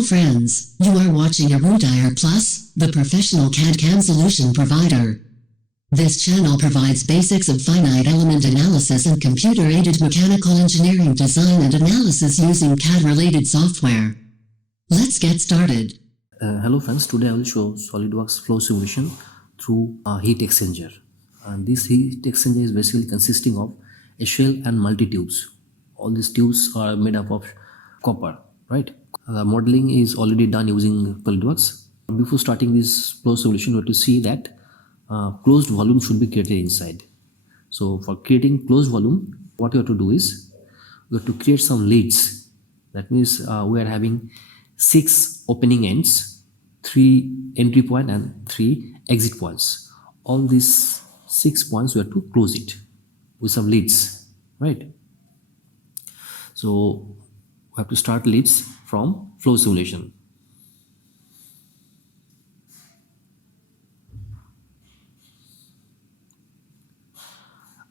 Hello friends, you are watching Arudire Plus, the professional CAD/CAM solution provider. This channel provides basics of finite element analysis and computer-aided mechanical engineering design and analysis using CAD-related software. Let's get started. Hello friends, today I will show SolidWorks Flow Simulation through a heat exchanger. And this heat exchanger is basically consisting of a shell and multi-tubes. All these tubes are made up of copper, right? The modeling is already done using SolidWorks. Before starting this flow simulation, we have to see that closed volume should be created inside. So for creating closed volume, what you have to do is we have to create some leads. That means we are having 6 opening ends, 3 entry point and 3 exit points. All these 6 points we have to close it with some leads, right? So we have to start leads from flow simulation.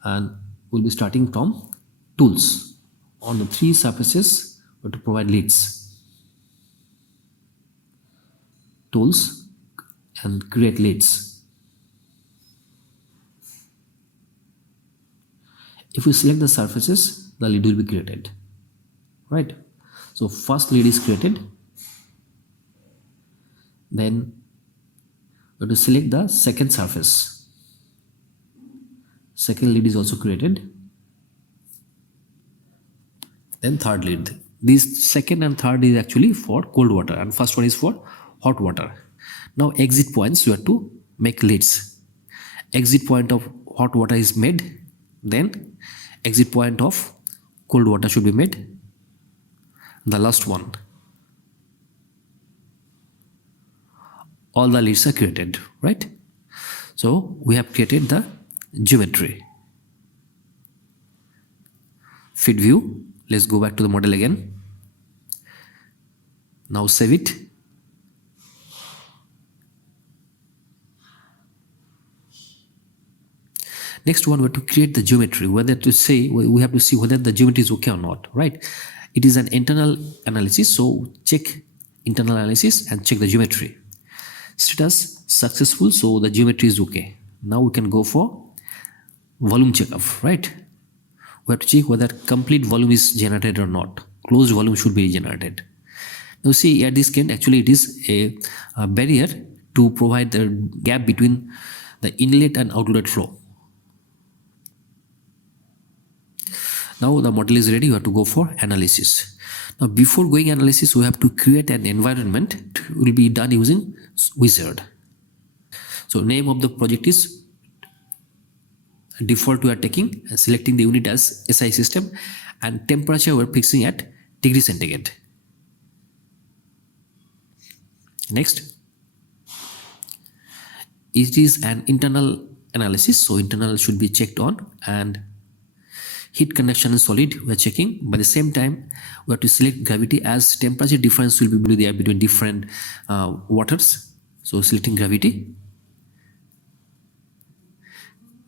And we'll be starting from tools. On the 3 surfaces, we have to provide leads. Tools and create leads. If we select the surfaces, the lead will be created, right? So first lead is created, then we have to select the second surface. Second lead is also created, then third lead. This second and third is actually for cold water and first one is for hot water. Now exit points you have to make leads. Exit point of hot water is made, then exit point of cold water should be made, the last one. All the leads are created, right? So we have created the geometry. Feed view. Let's go back to the model again. Now save it. Next one, we have to create the geometry. Whether to say we have to see whether the geometry is okay or not, right? It is an internal analysis, so check internal analysis and check the geometry. Status successful, so the geometry is okay. Now we can go for volume checkup, right? We have to check whether complete volume is generated or not. Closed volume should be generated. Now see, at this end actually it is a barrier to provide the gap between the inlet and outlet flow. Now the model is ready, you have to go for analysis. Now before going analysis, we have to create an environment. It will be done using wizard. So name of the project is default we are taking, selecting the unit as SI system, and temperature we are fixing at degree centigrade. Next, it is an internal analysis, so internal should be checked on, and heat conduction and solid we are checking. By the same time, we have to select gravity as temperature difference will be there between different waters. So selecting gravity.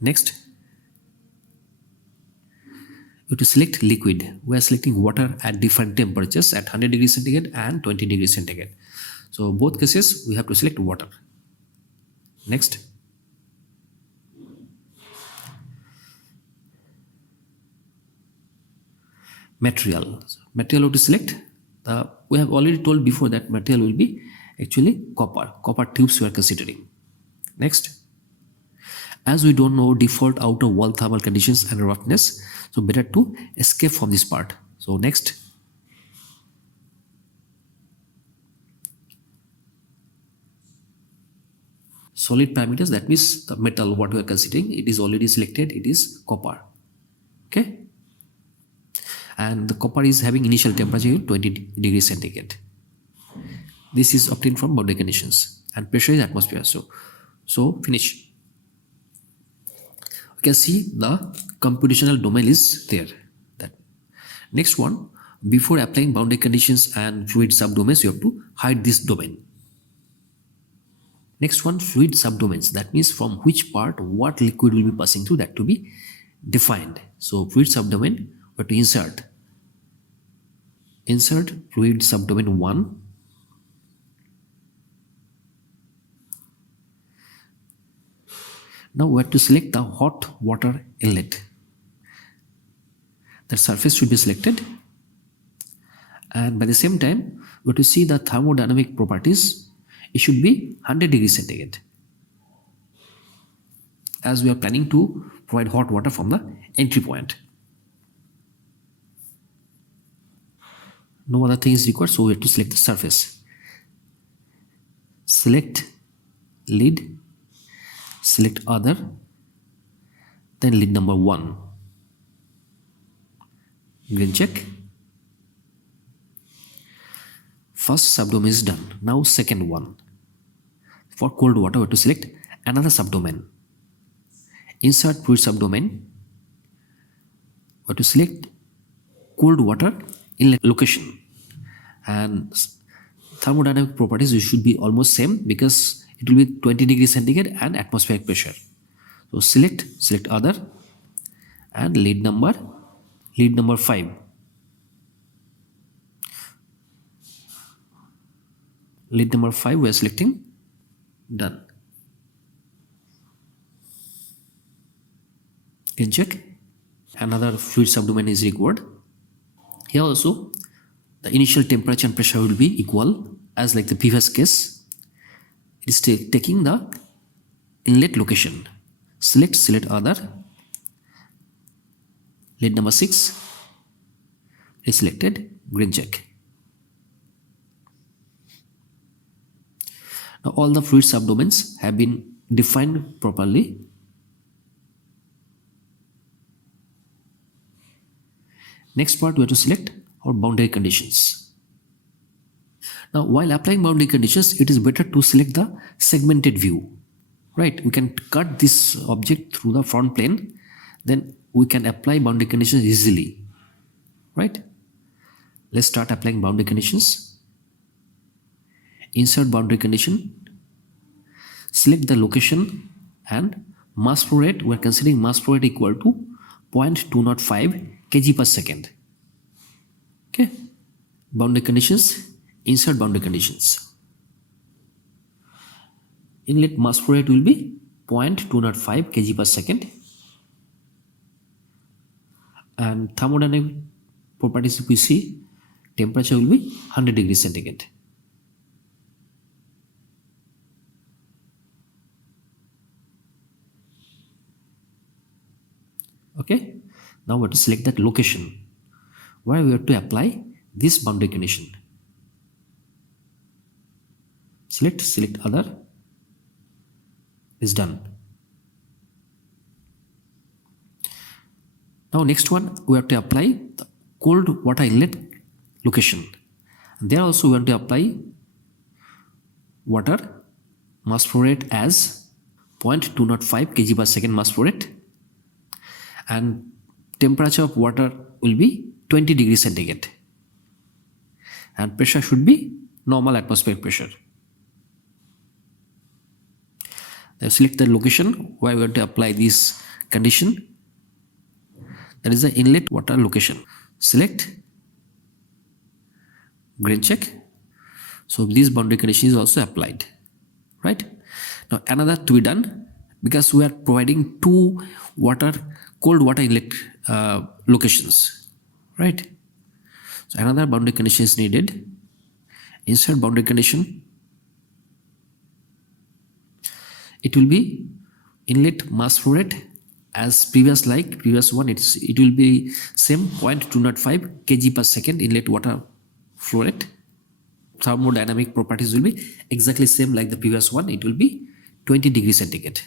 Next, we have to select liquid. We are selecting water at different temperatures at 100 degrees centigrade and 20 degrees centigrade. So both cases we have to select water. Next, material. Material we have to select. We have already told before that material will be actually copper tubes we are considering. Next, as we don't know default outer wall thermal conditions and roughness, so better to escape from this part. So next, solid parameters, that means the metal what we are considering, it is already selected, it is copper, okay? And the copper is having initial temperature 20 degrees centigrade. This is obtained from boundary conditions, and pressure is atmosphere. So finish. You can see the computational domain is there. That next one, before applying boundary conditions and fluid subdomains, you have to hide this domain. Next one, fluid subdomains. That means from which part what liquid will be passing through, that to be defined. So fluid subdomain, we have to insert fluid subdomain 1 Now we have to select the hot water inlet. The surface should be selected, and by the same time we have to see the thermodynamic properties. It should be 100 degrees centigrade, as we are planning to provide hot water from the entry point. No other thing is required, so we have to select the surface. Select lid, select other, then lid number 1. Green check. First subdomain is done. Now second one. For cold water, we have to select another subdomain. Insert fluid subdomain. We have to select cold water inlet location, and thermodynamic properties should be almost same because it will be 20 degrees centigrade and atmospheric pressure. So select other, and lead number 5. Lead number 5 we are selecting. Done. Can check. Another fluid subdomain is required. Here also the initial temperature and pressure will be equal as like the previous case. It is taking the inlet location. Select other. Lead number 6 is selected. Green check. Now all the fluid subdomains have been defined properly. Next part, we have to select our boundary conditions. Now while applying boundary conditions, it is better to select the segmented view. Right, we can cut this object through the front plane, then we can apply boundary conditions easily. Right, let's start applying boundary conditions. Insert boundary condition, select the location, and mass flow rate. We are considering mass flow rate equal to 0.205 kg per second. Okay, boundary conditions, insert boundary conditions. Inlet mass flow rate will be 0.205 kg per second, and thermodynamic properties, if we see, temperature will be 100 degrees centigrade. Okay, now we have to select that location where we have to apply this boundary condition. Select other. Is done. Now next one, we have to apply the cold water inlet location. And there also we have to apply water mass flow rate as 0.205 kg per second mass flow rate, and temperature of water will be 20 degrees centigrade, and pressure should be normal atmospheric pressure. Now select the location where we have to apply this condition, that is the inlet water location. Select, green check. So this boundary condition is also applied. Right, now another to be done, because we are providing two cold water inlet locations. Right, so another boundary condition is needed. Insert boundary condition. It will be inlet mass flow rate as previous one. It will be same 0.205 kg per second inlet water flow rate. Thermodynamic properties will be exactly same like the previous one. It will be 20 degrees centigrade.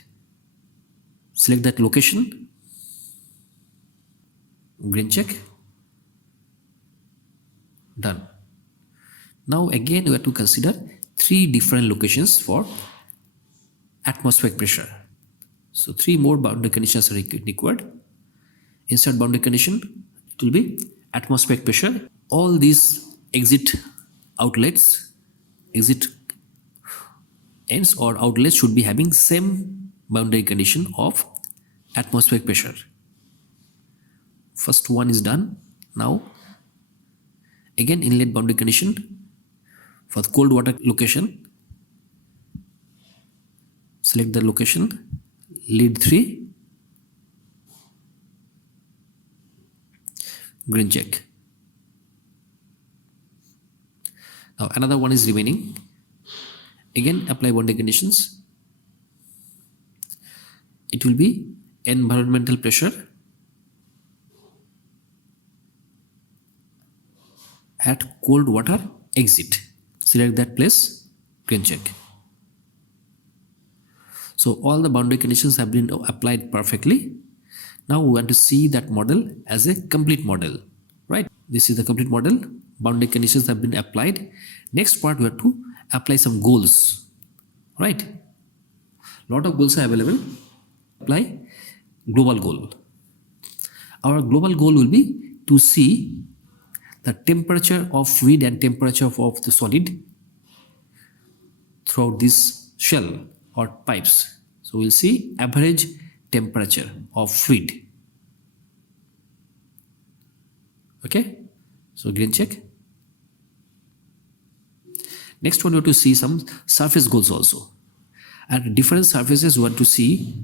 Select that location. Green check. Done. Now again we have to consider 3 different locations for atmospheric pressure. So 3 more boundary conditions are required. Insert boundary condition. It will be atmospheric pressure. All these exit ends or outlets should be having same boundary condition of atmospheric pressure. First one is done. Now again inlet boundary condition for the cold water location. Select the location, lead 3, green check. Now another one is remaining. Again apply boundary conditions. It will be environmental pressure at cold water exit. Select that place, green check. So all the boundary conditions have been applied perfectly. Now we want to see that model as a complete model, right? This is the complete model. Boundary conditions have been applied. Next part, we have to apply some goals, right? Lot of goals are available. Apply global goal. Our global goal will be to see the temperature of fluid and temperature of the solid throughout this shell or pipes. So we'll see average temperature of fluid. Okay, so green check. Next one, we have to see some surface goals also. At different surfaces, we want to see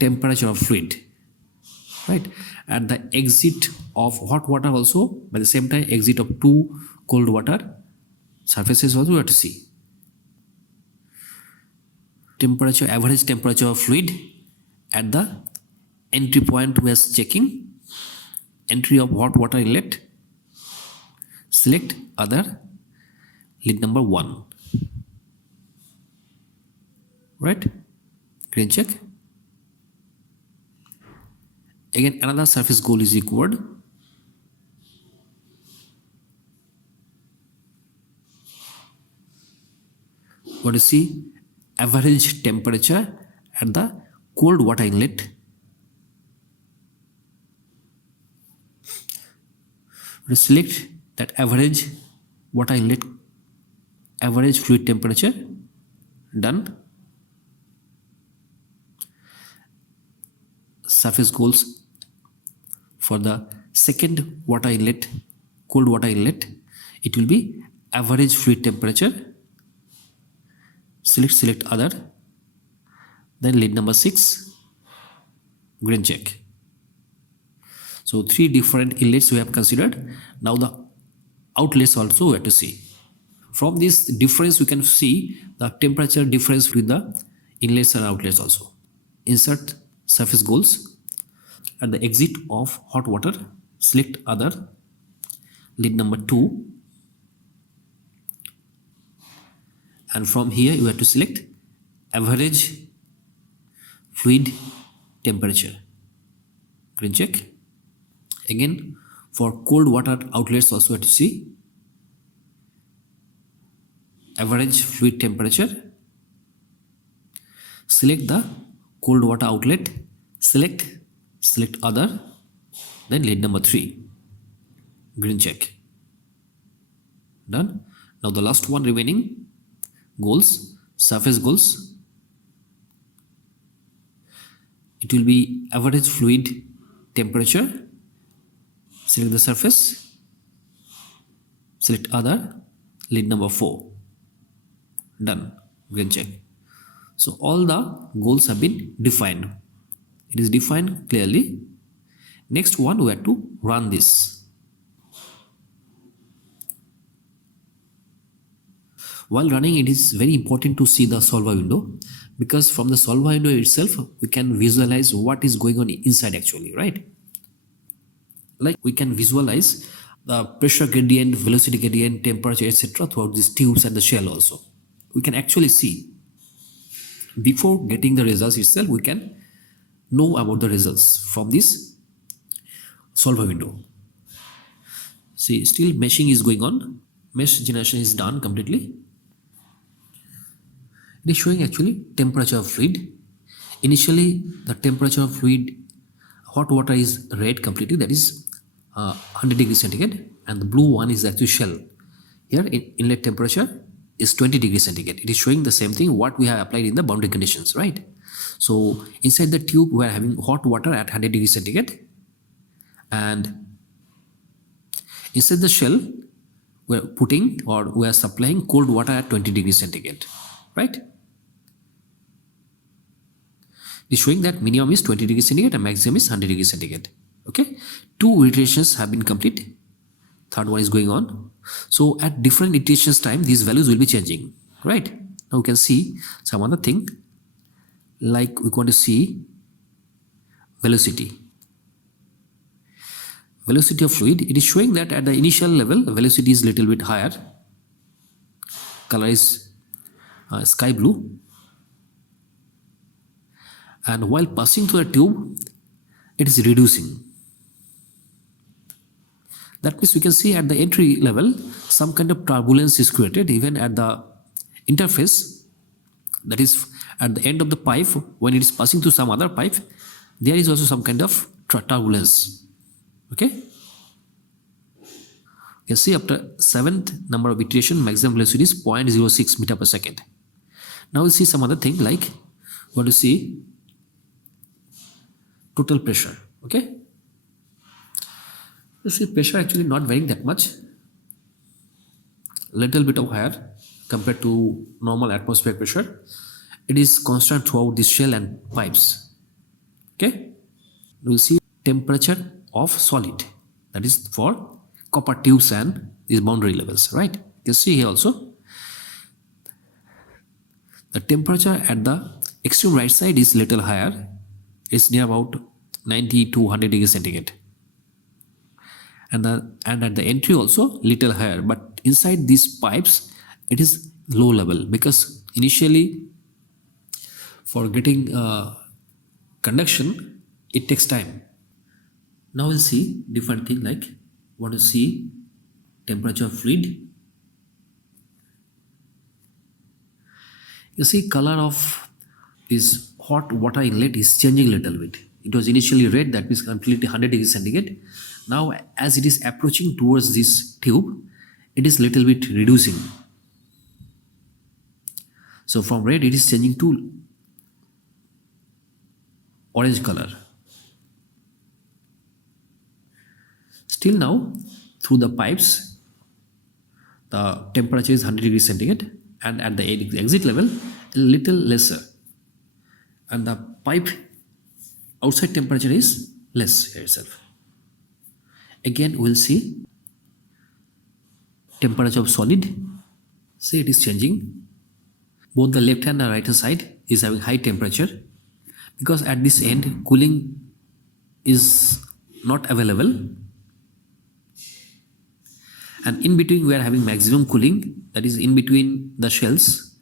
temperature of fluid, right? At the exit of hot water also, by the same time exit of 2 cold water surfaces also we have to see temperature, average temperature of fluid at the entry point. We are checking entry of hot water inlet. Select other, lead number 1, right? Green check. Again another surface goal is required. Want to see average temperature at the cold water inlet. We select that average water inlet, average fluid temperature. Done. Surface goals for the second water inlet, cold water inlet, it will be average fluid temperature. Select other, then lead number 6, green check. So 3 different inlets we have considered. Now the outlets also we have to see. From this difference we can see the temperature difference with the inlets and outlets also. Insert surface goals. At the exit of hot water, select other, lead number 2, and from here you have to select average fluid temperature, green check. Again for cold water outlets also have to see average fluid temperature. Select the cold water outlet, select other, then lead number 3, green check. Done. Now the last one remaining, goals, surface goals. It will be average fluid temperature. Select the surface, select other, lead number 4. Done. Green check. So all the goals have been defined. It is defined clearly. Next one, we have to run this. While running, it is very important to see the solver window, because from the solver window itself we can visualize what is going on inside actually, right? Like we can visualize the pressure gradient, velocity gradient, temperature, etc. throughout these tubes and the shell also. We can actually see. Before getting the results itself, we can know about the results from this solver window. See, still meshing is going on. Mesh generation is done completely. It is showing actually temperature of fluid. Initially, the temperature of fluid, hot water is red completely, that is 100 degrees centigrade, and the blue one is actually shell. Here, inlet temperature is 20 degrees centigrade. It is showing the same thing what we have applied in the boundary conditions, right? So inside the tube we are having hot water at 100 degrees centigrade, and inside the shell we are supplying cold water at 20 degrees centigrade, right? It's showing that minimum is 20 degrees centigrade and maximum is 100 degrees centigrade. Okay, 2 iterations have been complete, third one is going on. So at different iterations time, these values will be changing, right? Now we can see some other thing, like we want to see velocity of fluid. It is showing that at the initial level velocity is little bit higher, color is sky blue, and while passing through the tube it is reducing. That means we can see at the entry level some kind of turbulence is created even at the interface, that is at the end of the pipe when it is passing through some other pipe, there is also some kind of turbulence. Okay, you can see after 7th number of iteration maximum velocity is 0.06 meter per second. Now we'll see some other thing, like we want to see total pressure. Okay, you see pressure actually not varying that much, little bit of higher compared to normal atmospheric pressure. It is constant throughout this shell and pipes. Okay, we'll see temperature of solid, that is for copper tubes and these boundary levels, right? You can see here also the temperature at the extreme right side is little higher, it's near about 90 to 100 degrees centigrade, and at the entry also little higher, but inside these pipes it is low level, because initially for getting conduction it takes time. Now we'll see different thing, like want to see temperature of fluid. You see color of this hot water inlet is changing a little bit. It was initially red, that means completely 100 degrees centigrade. Now as it is approaching towards this tube, it is little bit reducing. So from red it is changing to orange color. Still now through the pipes the temperature is 100 degrees centigrade, and at the exit level a little lesser, and the pipe outside temperature is less here itself. Again we'll see temperature of solid. See it is changing, both the left hand and right hand side is having high temperature, because at this end cooling is not available, and in between we are having maximum cooling, that is in between the shells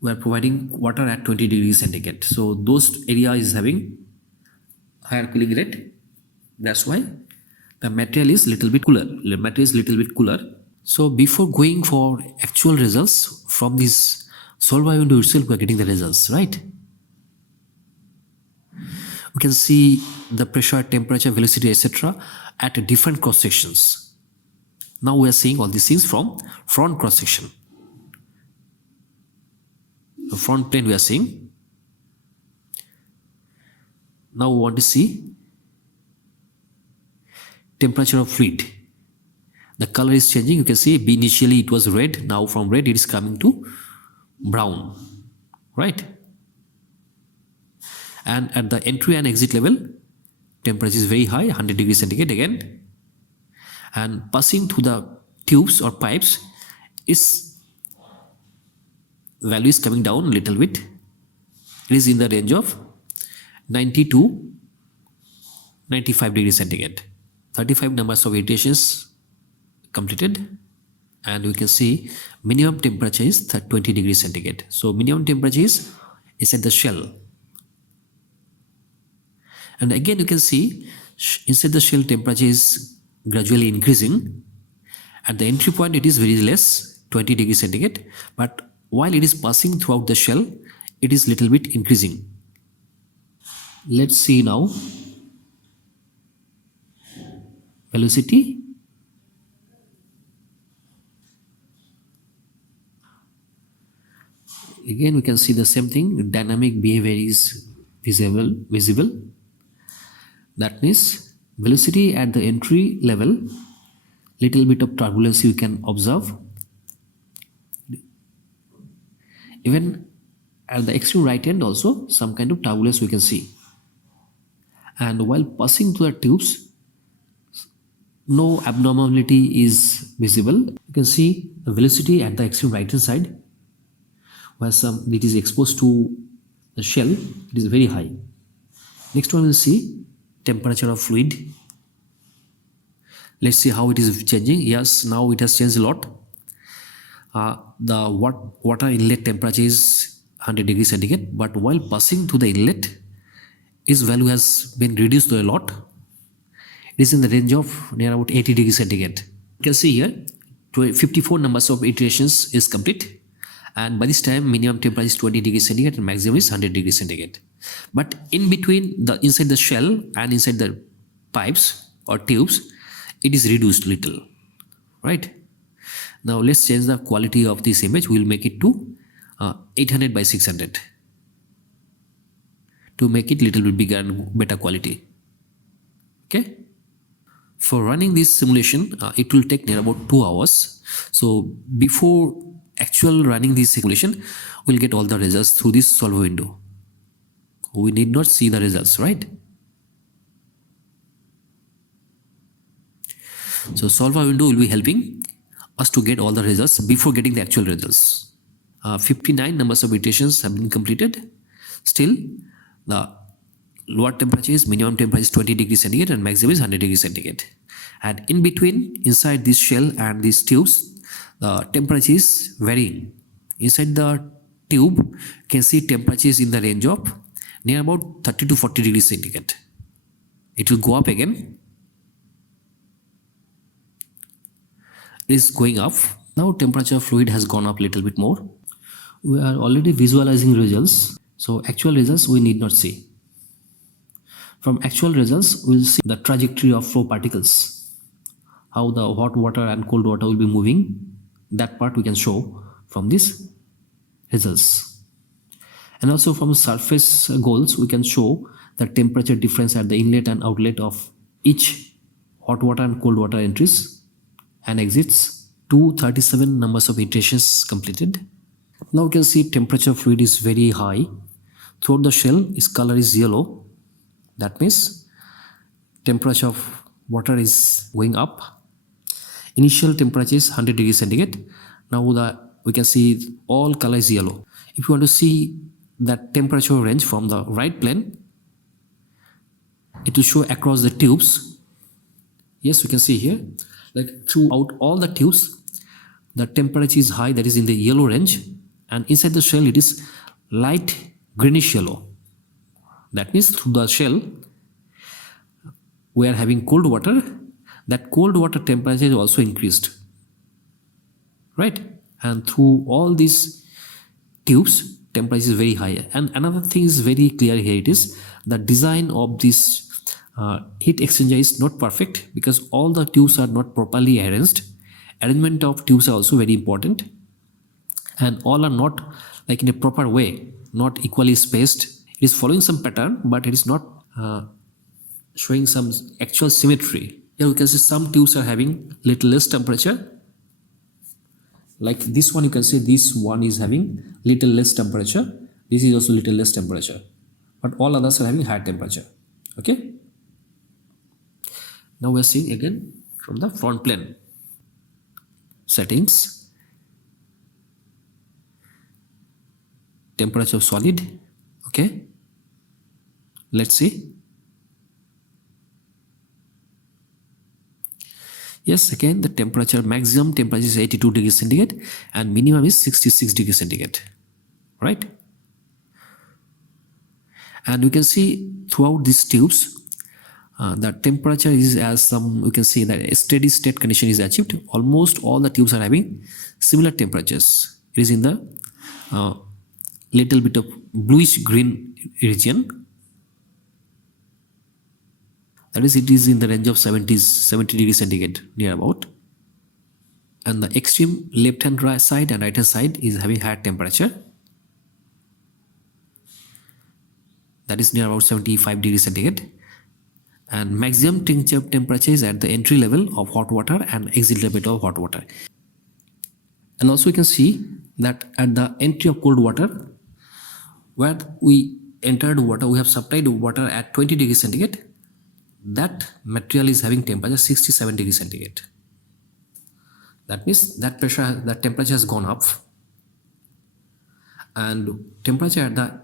we are providing water at 20 degrees centigrade. So those area is having higher cooling rate, that's why the material is little bit cooler. So before going for actual results from this solver window itself, we are getting the results, right? We can see the pressure, temperature, velocity, etc. at different cross sections. Now we are seeing all these things from front cross section. The front plane we are seeing. Now we want to see temperature of fluid. The color is changing. You can see initially it was red, now from red it is coming to brown, right? And at the entry and exit level temperature is very high, 100 degrees centigrade again, and passing through the tubes or pipes is value is coming down a little bit. It is in the range of 90 to 95 degrees centigrade. 35 numbers of iterations completed, and we can see minimum temperature is 20 degrees centigrade. So minimum temperature is at the shell, and again you can see inside the shell temperature is gradually increasing. At the entry point it is very less, 20 degrees centigrade, but while it is passing throughout the shell it is little bit increasing. Let's see now velocity. Again we can see the same thing, dynamic behavior is visible. That means velocity at the entry level, little bit of turbulence you can observe. Even At the extreme right end also some kind of turbulence we can see. And while passing through the tubes, no abnormality is visible. You can see the velocity at the extreme right hand side, where it is exposed to the shell, it is very high. Next one we'll see temperature of fluid. Let's see how it is changing. Yes, now it has changed a lot. The water inlet temperature is 100 degrees centigrade, but while passing through the inlet, its value has been reduced a lot. It is in the range of near about 80 degrees centigrade. You can see here 54 numbers of iterations is complete, and by this time minimum temperature is 20 degrees centigrade and maximum is 100 degrees centigrade. But in between the inside the shell and inside the pipes or tubes, it is reduced little, right? Now let's change the quality of this image. We'll make it to 800 by 600 to make it little bit bigger and better quality. Okay. For running this simulation, it will take near about 2 hours. So before actual running this simulation, we'll get all the results through this solver window. We need not see the results, right? So solver window will be helping us to get all the results before getting the actual results. 59 numbers of iterations have been completed. Still, the lower temperature is minimum temperature is 20 degrees centigrade and maximum is 100 degrees centigrade. And in between, inside this shell and these tubes, the temperature is varying. Inside the tube, you can see temperatures in the range of near about 30 to 40 degrees centigrade. It will go up again. It is going up. Now temperature of fluid has gone up a little bit more. We are already visualizing results. So actual results we need not see. From actual results, we'll see the trajectory of flow particles, how the hot water and cold water will be moving. That part we can show from these results. And also from surface goals, we can show the temperature difference at the inlet and outlet of each hot water and cold water entries and exits. 237 numbers of iterations completed. Now you can see temperature of fluid is very high. Throughout the shell, its color is yellow. That means temperature of water is going up. Initial temperature is 100 degrees centigrade. Now we can see all color is yellow. If you want to see that temperature range from the right plane, it will show across the tubes. Yes, we can see here, like throughout all the tubes, the temperature is high, that is in the yellow range, and inside the shell it is light greenish yellow. That means through the shell we are having cold water. That cold water temperature is also increased, right? And through all these tubes, temperature is very high. And another thing is very clear here, it is the design of this heat exchanger is not perfect because all the tubes are not properly arranged. Arrangement of tubes are also very important, and all are not like in a proper way, not equally spaced. It is following some pattern, but it is not showing some actual symmetry. Here we can see some tubes are having little less temperature. Like this one, you can see this one is having little less temperature. This is also little less temperature, but all others are having higher temperature. Okay. Now we are seeing again from the front plane. Settings, temperature of solid. Okay, let's see. Yes, again the temperature, maximum temperature is 82 degrees centigrade and minimum is 66 degrees centigrade, right? And you can see throughout these tubes the temperature is as some, you can see that a steady state condition is achieved. Almost all the tubes are having similar temperatures. It is in the little bit of bluish green region. That is, it is in the range of 70 degrees centigrade near about. And the extreme left hand side and right hand side is having higher temperature. That is near about 75 degrees centigrade. And maximum temperature is at the entry level of hot water and exit level of hot water. And also you can see that at the entry of cold water, where we entered water, we have supplied water at 20 degrees centigrade. That material is having temperature 67 degrees centigrade. That means that temperature has gone up, and temperature at the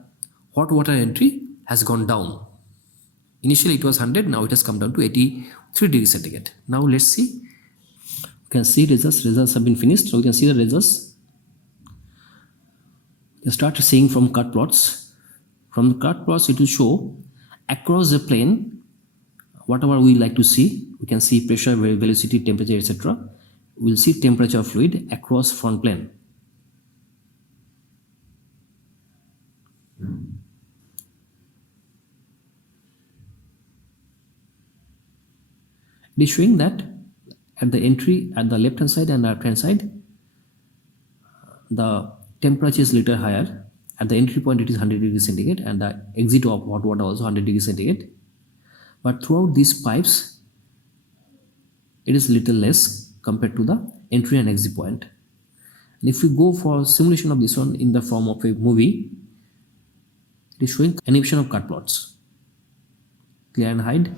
hot water entry has gone down. Initially it was 100, now it has come down to 83 degrees centigrade. Now let's see. You can see results have been finished. So we can see the results. You start seeing from cut plots. From the cut plots, it will show across the plane whatever we like to see. We can see pressure, velocity, temperature, etc. We'll see temperature of fluid across front plane. It is showing that at the entry, at the left hand side and right hand side, the temperature is little higher. At the entry point it is 100 degrees centigrade, and the exit of hot water also 100 degrees centigrade. But throughout these pipes, it is little less compared to the entry and exit point. And if we go for simulation of this one in the form of a movie, it is showing animation of cut plots. Clear and hide.